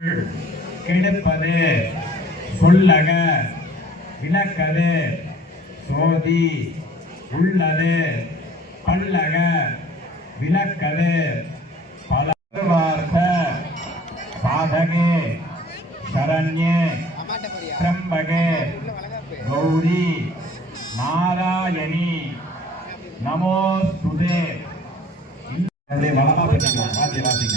கெடுப்பது சொல்லக விளக்கது சோதி உள்ளது பல்லக விளக்கது பலவார்த்த சாதகே சரண்யே திரம்பகே கௌரி நாராயணி நமோஸ்துதே. வளமா பேசிக்கலாம், வாசி வாசிங்க.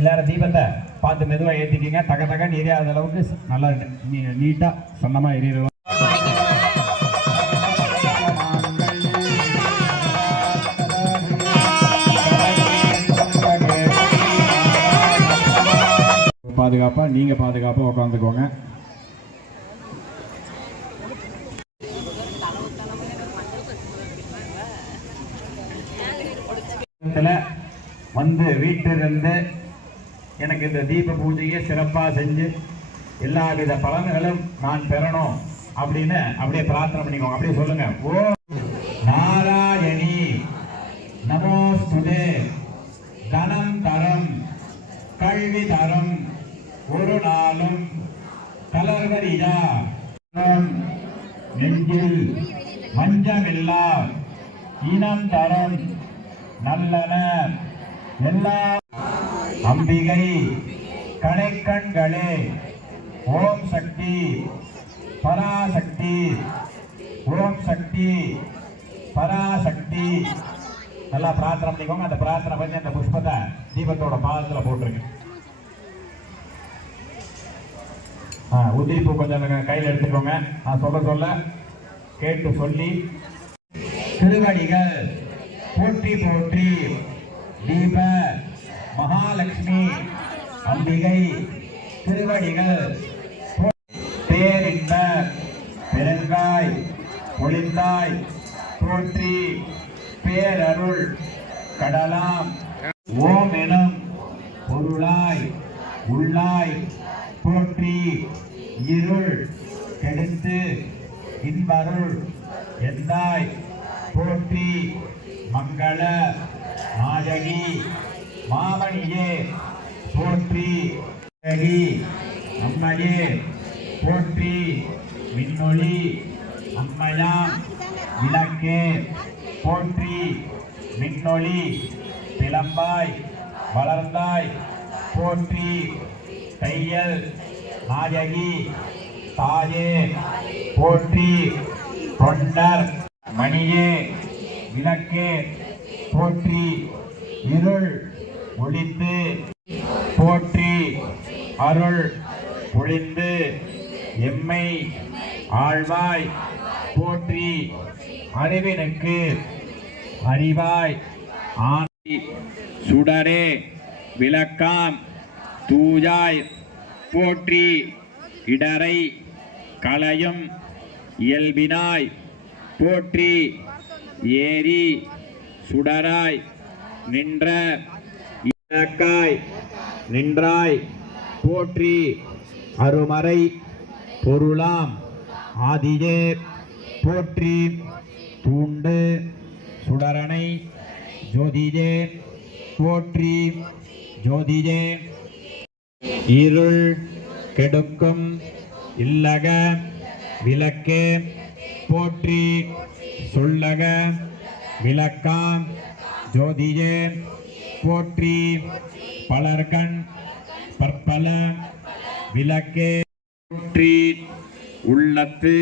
எல்லாரும் தீபத்தை பார்த்து மெதுவாக ஏற்றிக்கிங்க. தக தக எரியாத அளவுக்கு நல்லா நீட்டாக சொந்தமாக எரியிறோம். பாதுகாப்பாக நீங்கள் பாதுகாப்பாக உட்காந்துக்கோங்க. வந்து வீட்டிலிருந்து எனக்கு இந்த தீப பூஜையை சிறப்பாக செஞ்சு எல்லா வித பலன்களும் நான் பெறணும் அப்படின்னு அப்படியே பிரார்த்தனை பண்ணிக்கோங்க. அப்படியே சொல்லுங்க. ஓ நாராயணி நமோஸ்துதே. தனம் தரம் கல்வி தரம் ஒரு நாளும் கலர்வரியா நெஞ்சில் மஞ்சமில்லா இனம் தரம் நல்லன எல்லா அம்பிகை கணைக்கண்களே ஓம் சக்தி பராசக்தி ஓம் சக்தி பராசக்தி. நல்லா பிரார்த்தனை பண்ணிக்கோங்க. அந்த பிரார்த்தனை பண்ணி அந்த புஷ்பத்தை தீபத்தோட பாதத்தில் போட்டுருங்க. உதிரிப்பு கொஞ்சம் கையில் எடுத்துக்கோங்க. நான் சொல்ல சொல்ல கேட்டு சொல்லி திருவடிகள் போற்றி போற்றி தீப மகாலட்சுமி அம்பிகை திருவடிகள் பேரின்ப பெருங்காய் பொழிந்தாய் போற்றி பேரருள் கடலாம் ஓம் எனும் பொருளாய் உள்ளாய் போற்றி இருள் கெடுத்து இன்பருள் எந்தாய் போற்றி மங்கள நாயகி மாமணியே போற்றி அம்மையே போற்றி மின்னொளி அம்மையாம் விளக்கே போற்றி மின்னொளி பிளம்பாய் வளர்ந்தாய் போற்றி தையல் நாயகி தாயே போற்றி தொண்டர் மணியே விளக்கே போற்றி இருள் ஒளிந்து போற்றி அருள் பொழிந்து எம்மை ஆழ்வாய் போற்றி அறிவினுக்கு அறிவாய் ஆதி சுடரே விளக்காம் தூயாய் போற்றி இடரை களையும் இயல்பினாய் போற்றி ஏரி சுடராய் நின்ற இலக்காய் நின்றாய் போற்றி அருமறை பொருளாம் ஆதியே போற்றி தூண்டு சுடரனை ஜோதியே போற்றி ஜோதியே இருள் கெடுக்கும் இல்லக விளக்கே போற்றி சொல்லக விளக்காம் ஜோதியே போற்றி பலர்கண் பற்பல விளக்கே போற்றி உள்ளத்து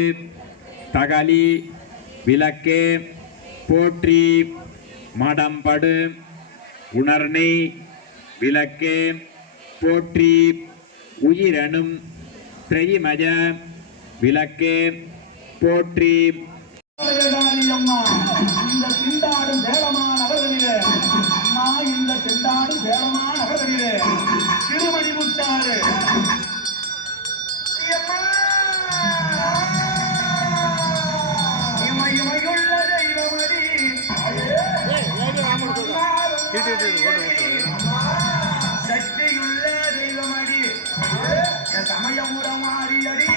தகலி விளக்கே போற்றி மடம்படு உணர்னை விளக்கே போற்றி உயிரனும் திரைமய விளக்கே போற்றி. அம்மா இந்த திண்டாடும் சேலமான நகர்களிலே அம்மா இந்த திண்டாடும் சேலமான நகர்களிலே திருமணி முத்தாறு இமையுள்ள தெய்வமடி சக்தியுள்ள தெய்வமடி சமயமுறம் மாறியடி